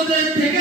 পর্যায়ে থেকে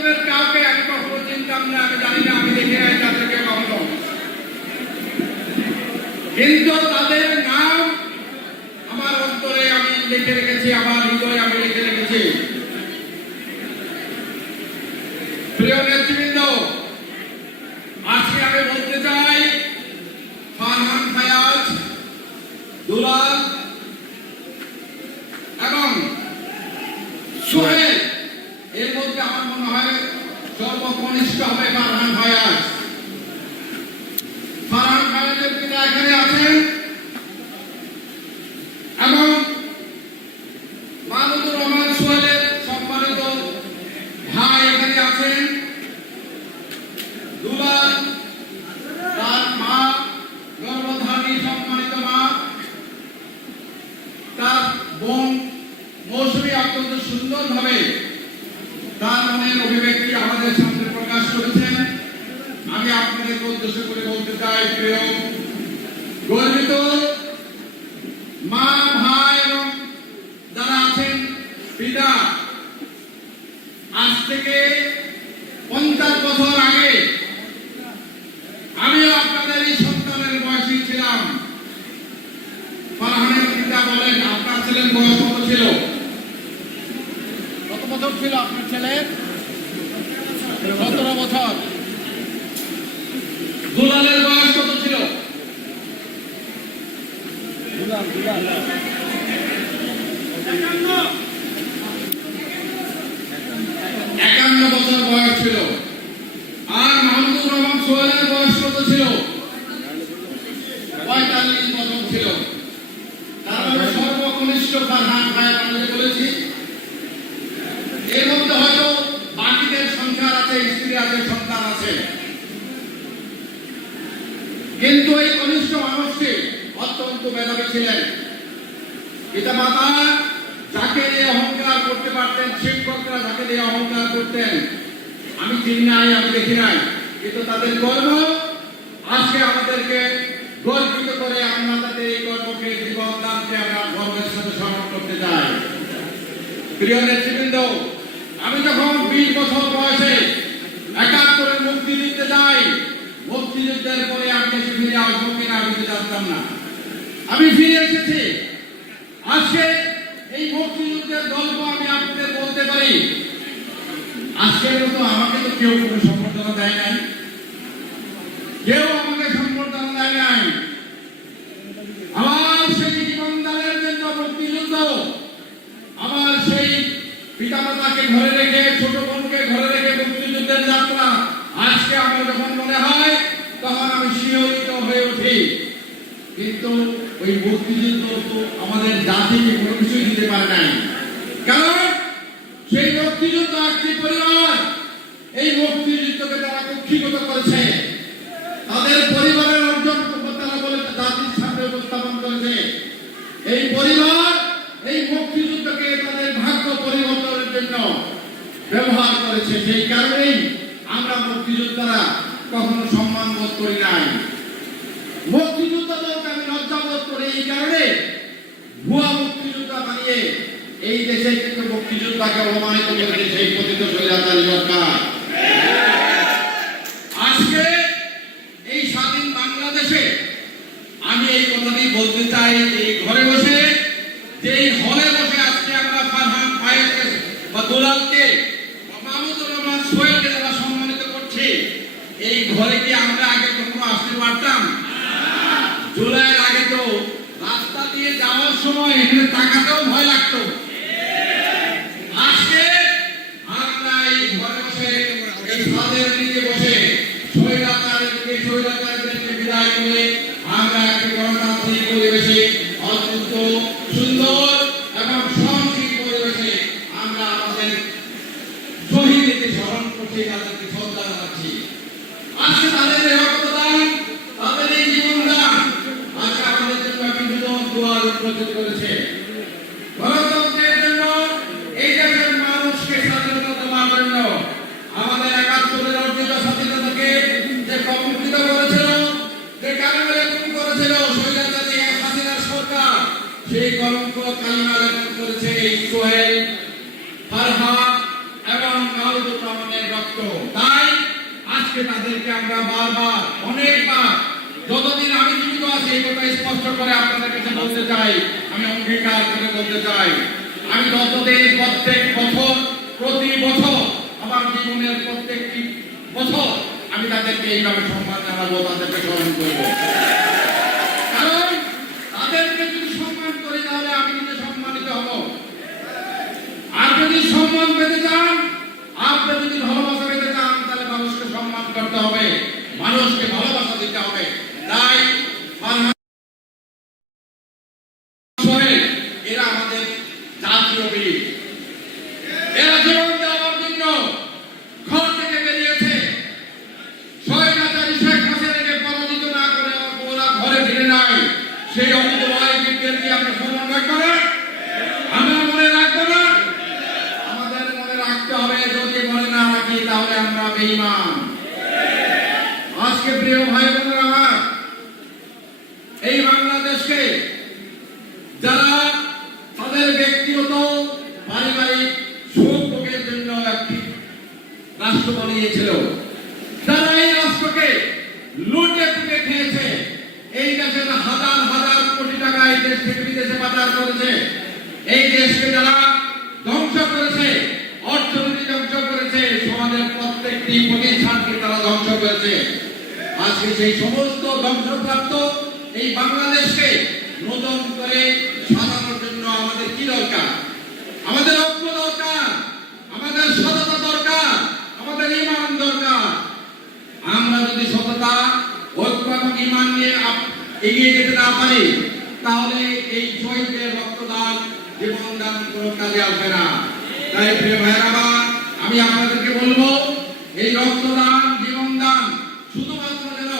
পরিবারের কাউকে আমি কখনো চিনতাম না, আমি জানি না, আমি দেখি নাই তাদেরকে কখনো। কিন্তু তাদের হয় সর্বকনিষ্ঠ হবে ফারহান ফায়াজ ফারহান ফায়াজের পিতা এখানে আছেন? থেকে পঞ্চাশ বছর আগে আমিও আপনাদের এই সন্তানের বয়সী ছিলাম। ফারহানের পিতা বলেন আপনার ছেলের বয়স কত ছিল? কত বছর ছিল আপনার ছেলের সতেরো বছর। দুলালের বয়স কত ছিল? একান্ন বছর বয়স ছিল আর মাহমুদুর রহমান সোহেলের বয়স কত ছিল পঁয়তাল্লিশ বছর ছিল তারপরে সর্বকনিষ্ঠ ফারহান ভাই আমি যে বলেছি এর মধ্যে হয়তো বাকিদের সংসার আছে স্ত্রী আছে সন্তান আছে কিন্তু এই কনিষ্ঠ মানুষটি অত্যন্ত মেধাবী ছিলেন পিতা মাতা, যাকে নিয়ে অহংকার করতে পারতেন, শিক্ষকরা যাকে নিয়ে অহংকার করতেন, আমি চিনি নাই, আমি দেখি নাই, কিন্তু তাদের গর্ব, আজকে আমাদেরকে গর্বিত করে আমরা তাদের এই গর্বকে জীবন দানকে আমরা গর্বের সাথে স্মরণ করতে চাই। প্রিয় নেতৃবৃন্দ, আমি যখন বিশ বছর বয়সে একাত্তরে মুক্তি দিতে যাই, মুক্তিযুদ্ধের পরে আমি ফিরে আসব কিনা আমি জানতাম না। আমি ফিরে এসেছি। আজকে এই মুক্তিযুদ্ধের গল্প আমি আপনাদের বলতে পারি। আজকের মতো আমাকে তো কেউ কোনো সম্বর্ধনা দেয় নাই। কেউ আমাকে সম্বর্ধনা দেয় নাই। আমার সেই জীবনদানের জন্য মুক্তিযুদ্ধ। আমার সেই পিতামাতাকে ঘরে রেখে, ছোট বোনকে ঘরে রেখে মুক্তিযুদ্ধের যাত্রা আজকে আমার যখন মনে হয়, তখন আমি শিহরিত হয়ে উঠি। কিন্তু ওই মুক্তিযুদ্ধ আমাদের জাতিকে কোনো কিছুই দিতে পারে নাই। কারণ সেই মুক্তিযুদ্ধ একটি পরিবার, এই মুক্তিযুদ্ধকে তারা কুক্ষিগত করেছে, তাদের পরিবারের অর্জন তারা বলে জাতির সামনে উপস্থাপন করেছে। এই পরিবার, এই মুক্তিযুদ্ধকে তাদের ভাগ্য পরিবর্তনের জন্য ব্যবহার করেছে। সেই কারণেই আমরা মুক্তিযোদ্ধারা কখনো সম্মান বোধ করি নাই মুক্তিযুদ্ধ দলকে আমি লজ্জা বোধ করি এই কারণে ভুয়া মুক্তিযোদ্ধা বানিয়ে এই দেশে কিন্তু মুক্তিযোদ্ধাকে অপমানিত করে সেই পতিত স্বৈরাচারী সরকার আজকে এই স্বাধীন বাংলাদেশে আমি এই কথাটি বলতে চাই যে এই ঘরে বসে যে এই হলে বসে আজকে আমরা ফারহান ফায়েজকে বা দুলালকে বা মাহমুদুর রহমান সোহেলকে যারা সম্মানিত করছি এই ঘরে কি আমরা আগে কখনো আসতে পারতাম জুলাইয়ের আগে তো রাস্তা দিয়ে যাওয়ার সময় এখানে তাকাতেও ভয় লাগতো। আজকে আমরা এই বসে এই ছাদের দিকে বসে স্বৈরাচারীকে স্বৈরাচারীদেরকে বিদায় করে আমরা একটি গণতান্ত্রিক সেই কলঙ্ক কালিমা লেখন করেছে সোহেল ফারহাদ এবং রহমানের রক্ত। তাই আজকে তাদেরকে আমরা বারবার, অনেকবার, যতদিন আমি জীবিত আছি, এই কথা স্পষ্ট করে আপনাদের কাছে বলতে চাই, আমি অঙ্গীকার করে বলতে চাই। আমি যতদিন প্রত্যেক বছর, প্রতি বছর, আমার জীবনের প্রত্যেকটি বছর আমি তাদেরকে এইভাবে সম্মান জানাব, তাদেরকে স্মরণ করব। কারণ তাদেরকে যদি সম্মান করি তাহলে আমি নিজে সম্মানিত হব আর যদি সম্মান পেতে চান, আপনি যদি ভালোবাসা পেতে চান, তাহলে মানুষকে সম্মান করতে হবে। মানুষকে ভালোবাসা দিতে হবে। তাই ফারহান সোহেল এরা আমাদের জাতীয় বীর এরা জীবন দেওয়ার জন্য ঘর থেকে বেরিয়েছে স্বৈরাচারী শেখ হাসিনাকে পরাজিত না করে ওরা ঘর চাই সেই অমিত বীরদের কি আমরা স্মরণ রাখব না আমরা মনে রাখব না আমাদের মনে রাখতে হবে যদি মনে না রাখি তাহলে আমরা বেঈমান আজকে প্রিয় ভাই বোনেরা আমার এই বাংলাদেশকে যারা তাদের ব্যক্তিগত পারিবারিক সুখ ভোগের জন্য একটি রাষ্ট্র বানিয়েছিল যারা এই রাষ্ট্রকে লুটে পুটে খেয়েছে এই দেশের হাজার হাজার কোটি টাকা এই দেশ থেকে বিদেশে পাচার করেছে। এই দেশকে যারা ধ্বংস করেছে, অর্থনীতি ধ্বংস করেছে, সমাজের প্রত্যেকটি প্রতিষ্ঠানকে তারা ধ্বংস করেছে। আজকে সেই সমস্ত ধ্বংসপ্রাপ্ত এই বাংলাদেশকে নতুন করে সাজানোর জন্য আমাদের কি দরকার? আমাদের ঐক্য দরকার, আমাদের সততা দরকার, আমাদের ইমান দরকার। আমরা যদি সততা ঐক্য এবং ইমান নিয়ে এগিয়ে যেতে না পারি, তাহলে এই শহীদদের রক্তদান, জীবনদান কোনো কাজে আসবে না। তাই প্রিয় আমি আপনাদেরকে বলব, এই রক্তদান, জীবনদান শুধুমাত্র যেন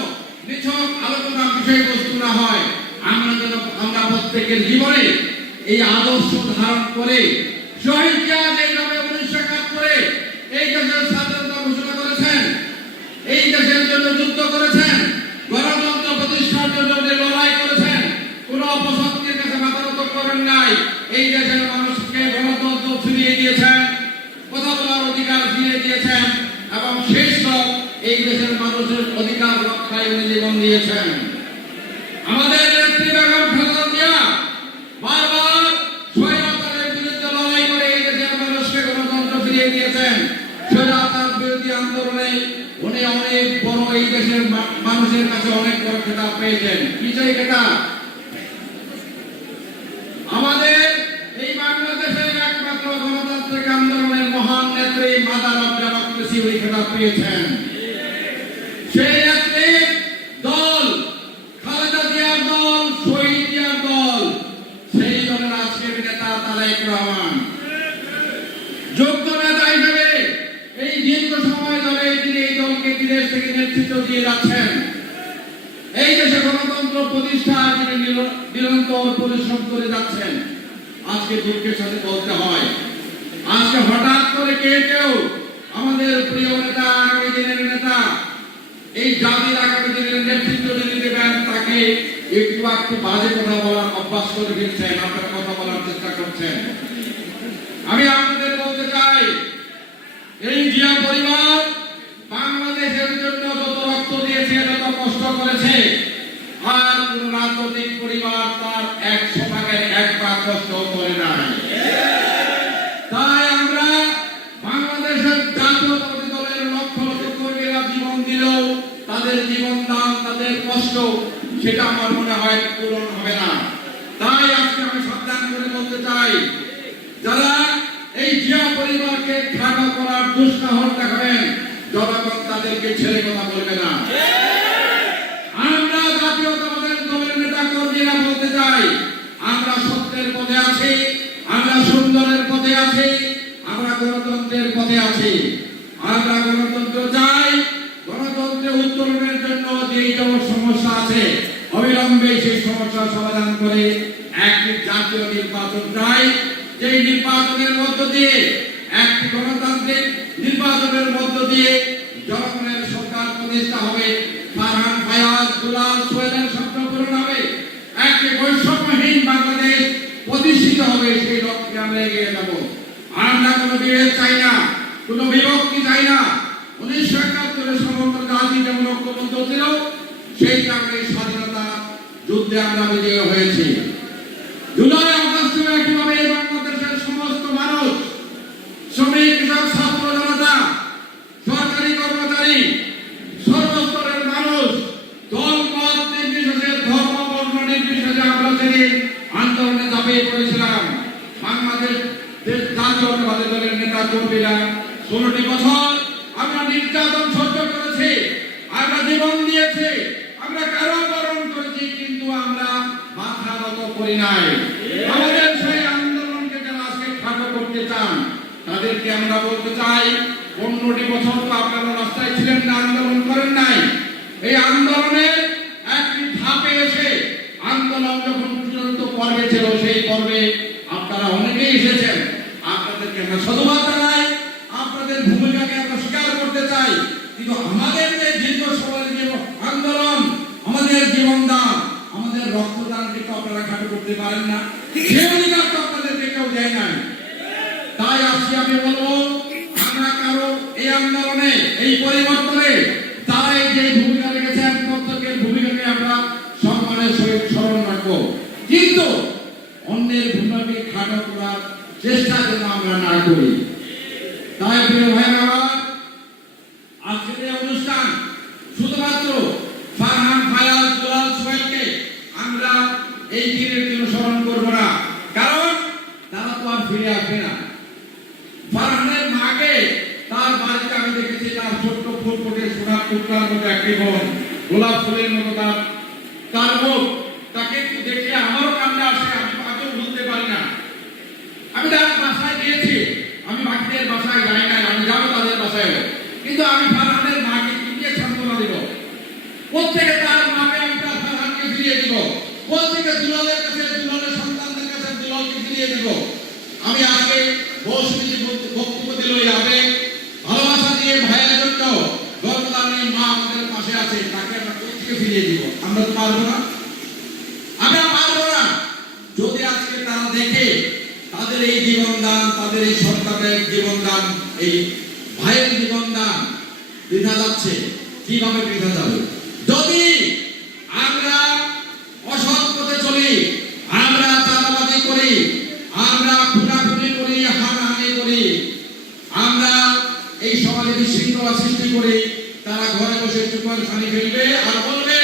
নিছক আলোচনার বিষয়বস্তু না হয়, আমরা যেন, আমরা প্রত্যেকের জীবনে এই আদর্শ ধারণ করে, শহীদ জিয়া যেভাবে উনিশশো একাত্তরে এই দেশের স্বাধীনতা ঘোষণা করেছেন, এই দেশের জন্য যুদ্ধ করেছেন গণতন্ত্র প্রতিষ্ঠার জন্য উনি লড়াই করেছেন কোন অপশক্তির কাছে মাথা নত করেন এই দেশের মানুষকে গণতন্ত্র ফিরিয়ে দিয়েছেন কথা অধিকার ফিরিয়ে দিয়েছেন, এবং শেষ এই দেশের মানুষের অধিকার রক্ষায় উনি জীবন দিয়েছেন। আমাদের নেত্রী বেগম খালেদা জিয়া বারবার স্বৈরাচারের বিরুদ্ধে লড়াই করে এই দেশের মানুষকে গণতন্ত্র ফিরিয়ে দিয়েছেন। স্বৈরাচার বিরোধী আন্দোলনে উনি অনেক বড় এই দেশের মানুষের কাছে অনেক বড় খেতাব পেয়েছেন। কি সেই খেতাব আমাদের এই বাংলাদেশের একমাত্র গণতান্ত্রিক আন্দোলনের নেত্রী মাদার অফ ডেমোক্রেসি উনি পেয়েছেন। এই সময় তিনি এই দলকে যাচ্ছেন। এই দেশে গণতন্ত্র প্রতিষ্ঠায় তিনি পরিশ্রম করে যাচ্ছেন, আজকে দুঃখের সাথে বলতে হয়। আজকে হঠাৎ কে কেউ আমাদের প্রিয় নেতা, আগামী দিনের নেতা, এই জাতির আগামী দিনের নেতৃত্ব যিনি দেবেন তাকে একটু একটু বাজে কথা বলার অভ্যাস করে ফেলছেন, আপনারা কথা বলার চেষ্টা করছেন। আমি আপনাদের বলতে চাই, এই জিয়া পরিবার বাংলাদেশের জন্য যত রক্ত দিয়েছে, যত কষ্ট করেছে, আর কোন রাজনৈতিক পরিবার তার একশো এক সেটা আমার মনে হয় পূরণ হবে না। তাই আজকে আমি সাবধান করে বলতে চাই, যারা এই জিয়া পরিবারকে খাটো করার দুঃসাহস দেখাবেন, জনগণ তাদেরকে ছেড়ে কথা বলবে না। আমরা জাতীয়তাবাদের দলের নেতা কর্মীরা বলতে চাই, আমরা সত্যের পথে আছি, আমরা সুন্দরের পথে আছি, আমরা গণতন্ত্রের পথে আছি। আমরা গণতন্ত্র চাই গণতন্ত্রে উত্তরণের জন্য সব সমস্যা আছে অবিলম্বে সেই সমস্যার সমাধান করে একটি জাতীয় নির্বাচন চাই। যেই নির্বাচনের মধ্য দিয়ে একটি গণতান্ত্রিক নির্বাচনের মধ্য দিয়ে জনগণের সরকার প্রতিষ্ঠা হবে, ফারহান ফায়াজ, দুলাল সোহেলের স্বপ্ন পূরণ হবে একটি বৈষম্যহীন বাংলাদেশ প্রতিষ্ঠিত হবে, সেই লক্ষ্যে আমরা এগিয়ে যাব। আমরা কোনো বিভেদ চাই না, কোনো বিভক্তি চাই না। উনিশশো একাত্তরের সমগ্র জাতি যেমন ঐক্যবদ্ধ ছিল, সেই কারণে স্বাধীনতা যুদ্ধে পনেরোটি বছর তো আপনারা রাস্তায় ছিলেন না, আন্দোলন করেন নাই। এই আন্দোলনের একটি ধাপে এসে আন্দোলন যখন চূড়ান্ত পর্বে ছিল, সেই পর্বে আপনারা অনেকেই এসেছেন। আপনাদেরকে আমরা সদবাদ জানাই, আপনাদের ভূমিকাকে আমরা স্বীকার করতে চাই। কিন্তু আমাদের যে দীর্ঘ সময়ের যে আন্দোলন, আমাদের জীবনদান আমাদের রক্তদানকে তো আপনারা খাটো করতে পারেন না। সেই অধিকার তো আপনাদেরকে কেউ দেয় নাই। তাই আজকে আমি বলব আমরা কারও এই আন্দোলনে, এই পরিবর্তনে তারা যে ভূমিকা রেখেছেন, প্রত্যেকের ভূমিকাকে আমরা সম্মানের সহিত স্মরণ রাখব। কিন্তু অন্যের ভূমিকাকে খাটো করার চেষ্টা যেন আমরা না করি। তাই প্রিয় ভাই আজকের অনুষ্ঠান শুধুমাত্র ফারহান ফায়াজ সোহেলকে আমরা এই দিনের জন্য স্মরণ করব না। কারণ তারা তো আর ফিরে আসবে না ফারহানের মাকে তার বাড়িতে আমি দেখেছি তার ছোট্ট ফুল ফুটে সোনার মতো একটি বোন, গোলাপ ফুলের মতো তার। তার মুখ, তাকে দেখে আমারও কান্না আসে, আমি আজও ভুলতে পারি না। আমি তার বাসায় গিয়েছি, আমি বাকিদের বাসায় যাই নাই আমি যাব তাদের বাসায়। কিন্তু আমি ফারহানের মাকে দিয়ে সান্ত্বনা দিব। প্রত্যেকে তার মাকে আমি তার ফারহানকে ফিরিয়ে দিব। প্রত্যেকে দুলালের কাছে, দুলালের সন্তানদের কাছে দুলালকে ফিরিয়ে দিব। আমি আজকে বসমিতি বক্তব্য দিল এই ভালোবাসা দিয়ে ভাইয়ের জন্য গর্বদানী মা আমাদের পাশে আছে তাকে আমরা কোথেকে ফিরিয়ে দিব। আমরা তো পারব না? আমরা পারব না। যদি আজকে তারা দেখে তাদের এই জীবন তাদের এই সন্তানের জীবন এই ভাইয়ের জীবন বৃথা যাচ্ছে, কীভাবে বৃথা যাবে? যদি আমরা অসৎ পথে চলি, আমরা চাঁদাবাদি করি, আমরা খুনাখুনি করি, হানাহানি করি, আমরা এই সমাজে বিশৃঙ্খলা সৃষ্টি করি, তারা ঘরে বসে চুপার পানি ফেলবে আর বলবে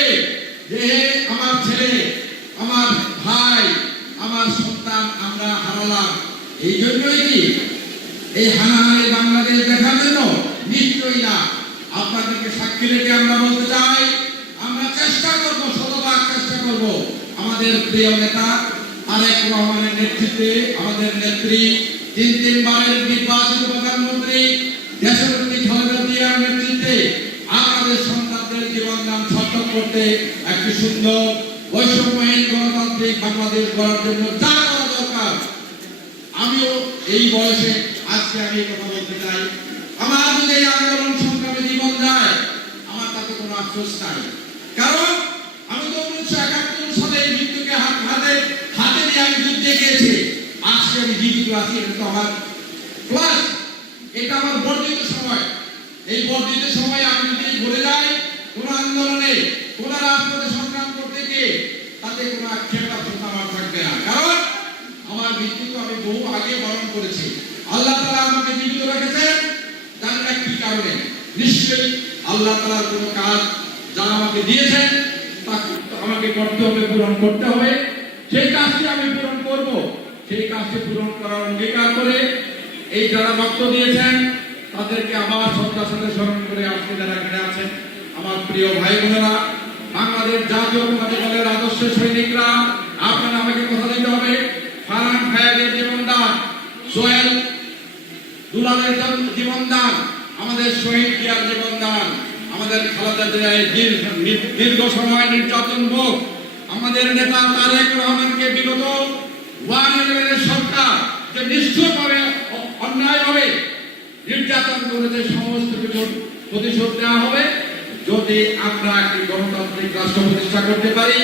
যে হে আমার ছেলে আমার ভাই আমার সন্তান আমরা হারালাম এই জন্যই কি এই হানাহানি বাংলাদেশ দেখার জন্য নিশ্চয়ই না আপনাদেরকে সাক্ষী রেখে আমরা বলতে চাই, আমরা চেষ্টা করব, শতভাগ চেষ্টা করব আমাদের প্রিয় নেতা আরেক রহমানের নেতৃত্বে, আমাদের নেত্রী, তিন তিনবারের নির্বাচিত প্রধানমন্ত্রী দেশনেত্রী খালেদা নেতৃত্বে আমাদের সন্তানদের জীবন দান সার্থক করতে একটি সুন্দর বৈষম্যহীন গণতান্ত্রিক বাংলাদেশ গড়ার জন্য যা করা দরকার আমিও এই বয়সে আজকে আমি কথা বলতে চাই। আমার যদি এই আন্দোলন সংগ্রামে জীবন যায় আমার তাতে কোনো আফসোস নাই। কারণ আমি তো উনিশশো একাত্তর সালে এই মৃত্যুকে হাত হাতে হাতে নিয়ে আমি যুদ্ধে গিয়েছি। আজকে আমি জীবিত আছি, এটা তো আমার প্লাস এটা আমার বর্ধিত সময়। এই বর্ধিত সময় আমি যদি ভরে যাই, কোন আন্দোলনে, কোন রাজপথে সংগ্রাম করতে গিয়ে তাতে কোনো আক্ষেপ আমার থাকবে না। কারণ আমার মৃত্যু তো আমি বহু আগে বরণ করেছি। আল্লাহ তালা আমাকে জীবিত রেখেছেন না কি কারণে। নিশ্চয়ই আল্লাহ তাআলার কোনো কাজ যা আমাকে দিয়েছেন, তা আমাকে করতে হবে পূরণ করতে হবে। সেই কাজটি আমি পূরণ করব, সেই কাজটি পূরণ করার অঙ্গীকার করে এই যারা রক্ত দিয়েছেন, তাদেরকে আবার শ্রদ্ধার সাথে স্মরণ করে আজকে যারা এখানে আছেন, আমার প্রিয় ভাই বোনেরা, বাংলাদেশ জাতীয়তাবাদী দলের আদর্শ সৈনিকরা, আপনারা আমাকে কথা দিতে হবে। সোহেল দুলালের জীবনদান, আমাদের শহীদ জিয়ার জীবনদান, আমাদের খালেদা জিয়ার দীর্ঘ সময় নির্যাতন ভোগ। আমাদের নেতা তারেক রহমানকে বিগত ওয়ান ইলেভেনের সরকার যে নিশ্চয়ভাবে অন্যায়ভাবে নির্যাতন করেছে, সমস্ত কিছুর প্রতিশোধ নেওয়া হবে। যদি আমরা একটি গণতান্ত্রিক রাষ্ট্র প্রতিষ্ঠা করতে পারি,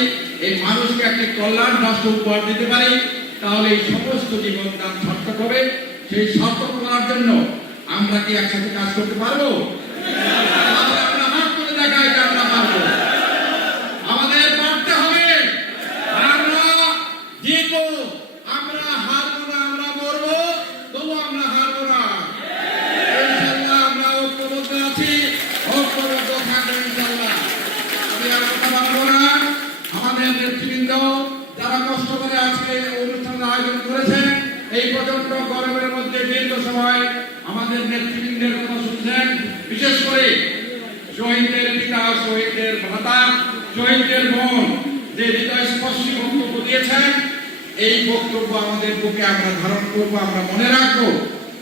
এই মানুষকে একটি কল্যাণ রাষ্ট্র উপহার দিতে পারি তাহলে এই সমস্ত জীবন তার সার্থক হবে। সেই সার্থক করার জন্য আমরা কি একসাথে কাজ করতে পারব? আমরা হাত করে দেখাই আমরা পারব আমাদের পারতে হবে আমরা জিতবো আমরা হারবো না আমরা মরবো তবু আমরা হারবো না ইনশাআল্লাহ আমরা ঐক্যবদ্ধ আছি ঐক্যবদ্ধ থাকব ইনশাআল্লাহ আমি আর কথা বাড়াবো না আমাদের নেতৃবৃন্দ যারা কষ্ট করে আজকে এই অনুষ্ঠানের আয়োজন করেছেন এই পর্যন্ত গরমের মধ্যে দীর্ঘ সময় আমাদের নেতৃবৃন্দের কথা শুনছেন বিশেষ করে শহীদদের পিতা শহীদদের ভাতা শহীদদের বোন যে হৃদয় স্পর্শী বক্তব্য দিয়েছেন এই বক্তব্য আমাদের বুকে আমরা ধারণ করব, আমরা মনে রাখব,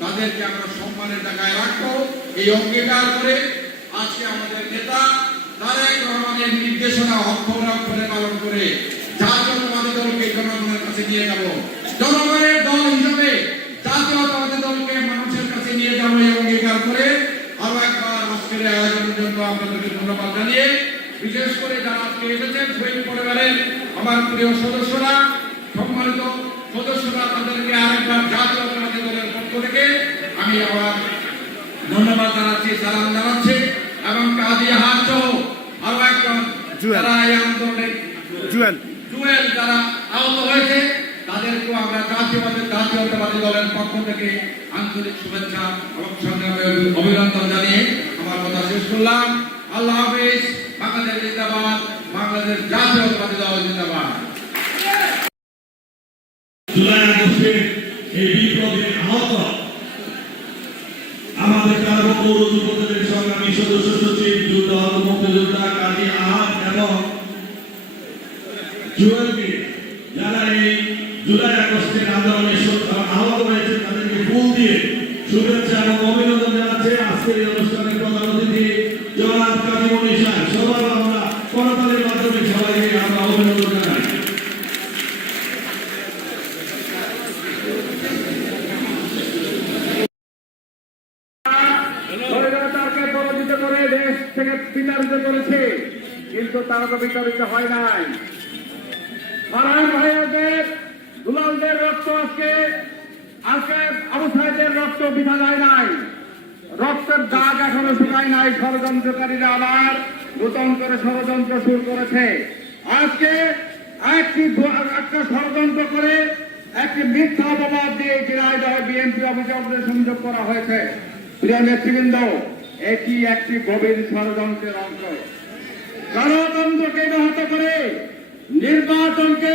তাদেরকে আমরা সম্মানের জায়গায় রাখব। এই অঙ্গীকার করে আজকে আমাদের নেতা তারেক রহমানের নির্দেশনা, অক্ষরে পালন করে জাতীয়তাবাদী দলকে জনগণের কাছে নিয়ে যাব। জনগণের দল হিসেবে জাতীয়তাবাদী দলকে মানুষের কাছে নিয়ে যাব এই অঙ্গীকার করে। আরও একবার আজকের আয়োজনের জন্য আপনাদেরকে ধন্যবাদ জানিয়ে বিশেষ করে যারা আজকে এসেছেন শহীদ পরিবারের আমার প্রিয় সদস্যরা, সম্মানিত সদস্যরা তাদেরকে আরেকবার জাতীয়তাবাদী দলের পক্ষ থেকে আমি আবার ধন্যবাদ জানাচ্ছি সালাম জানাচ্ছি এবং কাজী হাত আরও একজন যারা এই আন্দোলনে জুয়েল। জুয়েল যারা আহত হয়েছে তাদেরকেও আমরা জাতীয়বাদী জাতীয়তাবাদী দলের পক্ষ থেকে আন্তরিক শুভেচ্ছা এবং সংগ্রামে অভিনন্দন জানিয়ে আমার কথা শেষ করলাম। আল্লাহ হাফিজ বাংলাদেশ জিন্দাবাদ বাংলাদেশ জাতীয়তাবাদী দল জিন্দাবাদ জুলাই আগস্টে এই বিপ্লবে আহত আমাদের কারও পৌর যুবদলের সংগ্রামী সদস্য সচিব, যুদ্ধ মুক্তিযোদ্ধা কাজী আহাদ এবং জুয়েলকে যারা এই জুলাই আগস্টের আন্দোলনে আহত হয়েছে, তাদেরকে ফুল দিয়ে শুভেচ্ছা এবং অভিনন্দন জানাচ্ছে আজকের এই অনুষ্ঠানের প্রধান অতিথি জনাব কাজী মনি সাহেব সবার আমরা করতালের মাধ্যমে সবাইকে আমরা অভিনন্দন জানাই স্বৈরাচারকে পরাজিত করে দেশ থেকে বিতাড়িত করেছে কিন্তু তারা হয় নাই। মারায়ণ ভাইয়াদের, দুলালদের রক্ত আজকে আজকে আবু রক্ত বিধা যায় নাই। রক্তের দাগ এখনও শুকায় নাই, ষড়যন্ত্রকারীরা আবার নূতন করে ষড়যন্ত্র শুরু করেছে। আজকে একটি একটা ষড়যন্ত্র করে একটি মিথ্যা অপবাদ দিয়ে ঝিনাইদহ বিএনপি অভিযোগের সংযোগ করা হয়েছে। প্রিয় নেতৃবৃন্দ, এটি একটি গভীর ষড়যন্ত্রের অংশ। গণতন্ত্রকে ব্যাহত করে নির্বাচনকে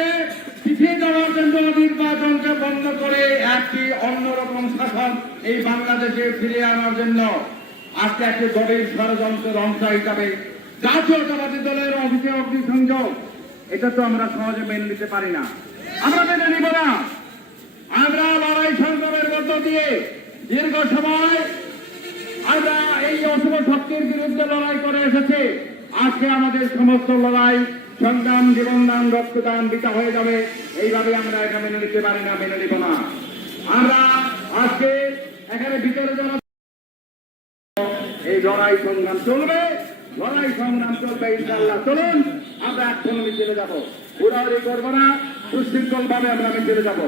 পিছিয়ে দেওয়ার জন্য নির্বাচনকে বন্ধ করে একটি অন্যরকম শাসন এই বাংলাদেশে ফিরিয়ে আনার জন্য আজকে একটি গভীর ষড়যন্ত্রের অংশ হিসাবে জাতীয়তাবাদী দলের অফিসে অগ্নিসংযোগ এটা তো আমরা সহজে মেনে নিতে পারি না। আমরা মেনে নিব না। আমরা লড়াই সংগ্রামের মধ্য দিয়ে দীর্ঘ সময় আমরা এই অশুভ শক্তির বিরুদ্ধে লড়াই করে এসেছি। আজকে আমাদের সমস্ত লড়াই, সংগ্রাম, জীবনদান, রক্তদান বিতা হয়ে যাবে। এইভাবে আমরা এটা মেনে নিতে পারি না, মেনে নিব না। আমরা আজকে এখানে ভিতরে যারা এই লড়াই সংগ্রাম চলবে, লড়াই সংগ্রাম চলবে ইনশাল্লাহ চলুন, আমরা এখন মিছিলে যাব। উড়াউড়ি করব না সুশৃঙ্খল ভাবে আমরা মিছিলে যাব।